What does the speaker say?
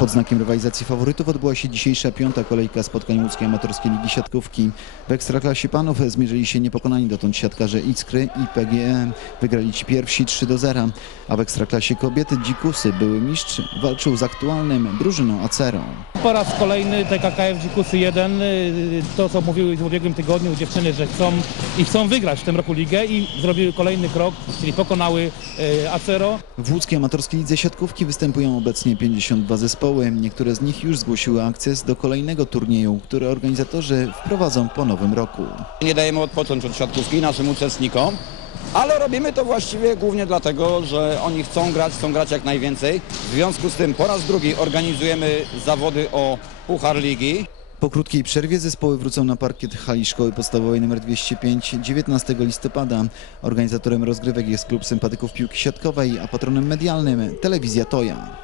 Pod znakiem rywalizacji faworytów odbyła się dzisiejsza piąta kolejka spotkań łódzkiej amatorskiej ligi siatkówki. W Ekstraklasie Panów zmierzyli się niepokonani dotąd siatkarze Iskry i PGE. Wygrali ci pierwsi 3 do 0, a w Ekstraklasie kobiety Dzikusy były mistrz walczył z aktualnym drużyną Acerą. Po raz kolejny TKKF Dzikusy 1, y, to co mówiły w ubiegłym tygodniu dziewczyny, że chcą i chcą wygrać w tym roku ligę i zrobiły kolejny krok, czyli pokonały y, Acero. W łódzkiej amatorskiej lidze siatkówki występują obecnie 52 zespoły. Niektóre z nich już zgłosiły akces do kolejnego turnieju, który organizatorzy wprowadzą po nowym roku. Nie dajemy odpocząć od siatkówki naszym uczestnikom, ale robimy to właściwie głównie dlatego, że oni chcą grać, chcą grać jak najwięcej. W związku z tym po raz drugi organizujemy zawody o Puchar Ligi. Po krótkiej przerwie zespoły wrócą na parkiet hali szkoły podstawowej nr 205 19 listopada. Organizatorem rozgrywek jest klub sympatyków piłki siatkowej, a patronem medialnym telewizja Toja.